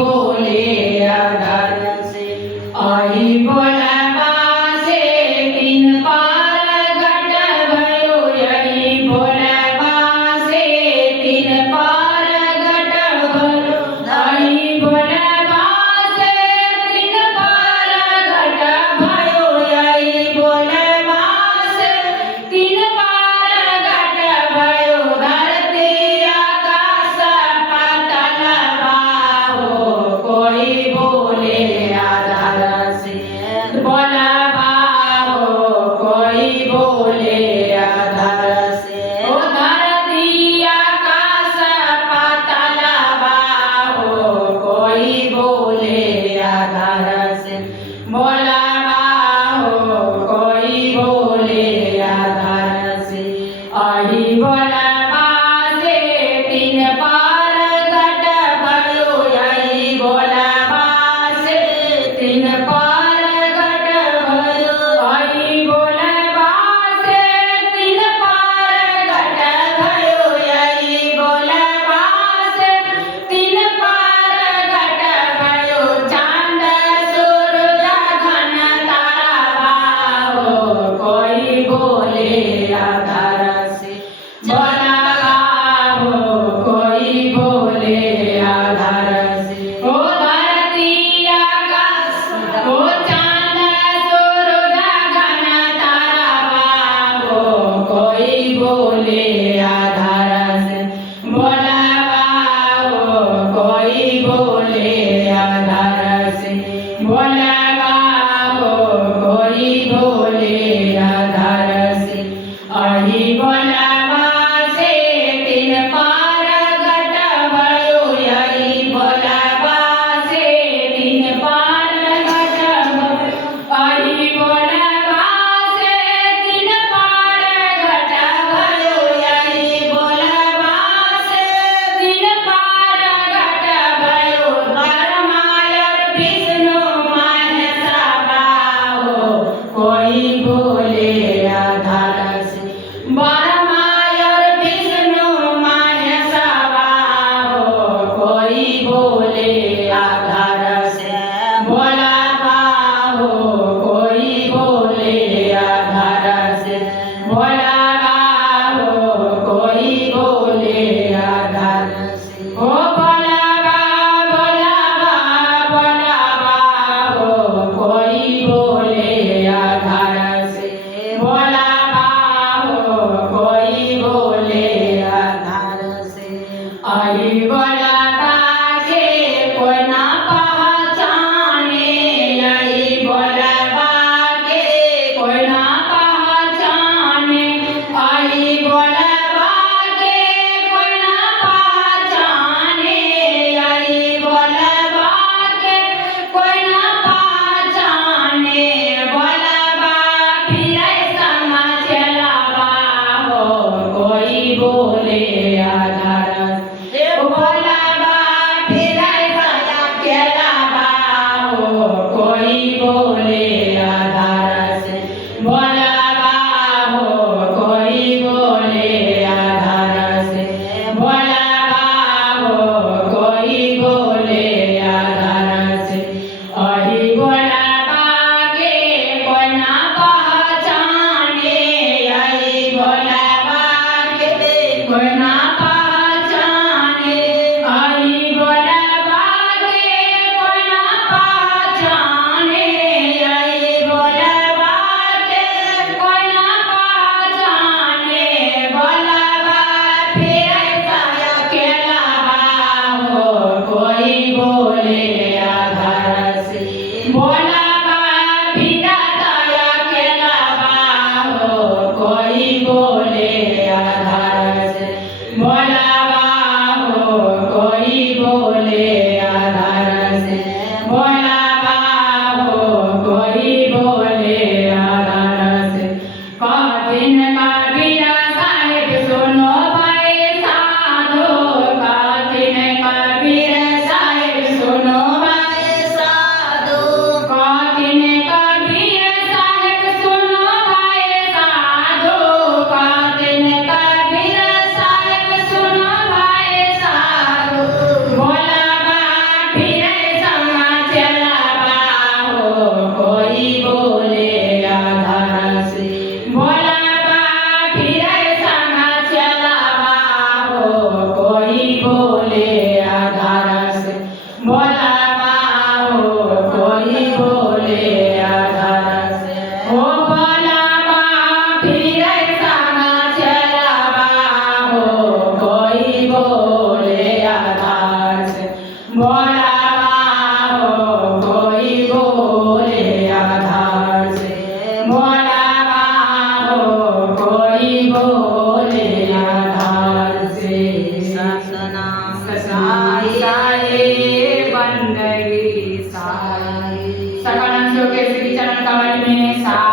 बोले आधार से। आई बोलवा से तीन पार घट भयो, आई बोलवा से तीन पार घट भयो, आई बोलवा से तीन पार घट भयो, आई बोलवा से तीन पार घट भयो। धरती आकाश पाताल हो, कोई बोले आधार से। बोलवा हो, कोई बोले आधार से। ओ धरती आकाश पाताल हो, कोई बोले आधार से। बोलवा हो, कोई बोले आधार से। आई बोलवा से तीन पार घट भयो, आई बोलवा से तीन पार घट भयो, आई बोलवा से तीन पार घट भयो, आई बोलवा से तीन पार घट भयो। चांद सूरज घन तारा हो, कोई बोले आधार से। बोलवा हो, कोई बोले आधार से। ओ धरती आकाश, ओ चांद सूरज घन तारा हो, कोई बोले आधार से। बोलवा हो, कोई बोले आधार से। बोलवा हो, कोई बोले आधार से। आई बोलवा से तीन पार घट भयो, आई बोलवा से तीन पार घट भयो, आई बोलवा से तीन पार घट भयो, आई बोलवा से तीन पार घट भयो। ब्रह्मा और विष्णु महेश भोला बाहो कोई बोले आधार से ओ भोला बाहो फिर संगा चला बाहो कोई बोले आधार से भोला बाहो कोई बोले आधार से भोला बाहो कोई बोले आधार से सतनाम साई बन गई साई सकल अंशों के श्री चरण कमल में साई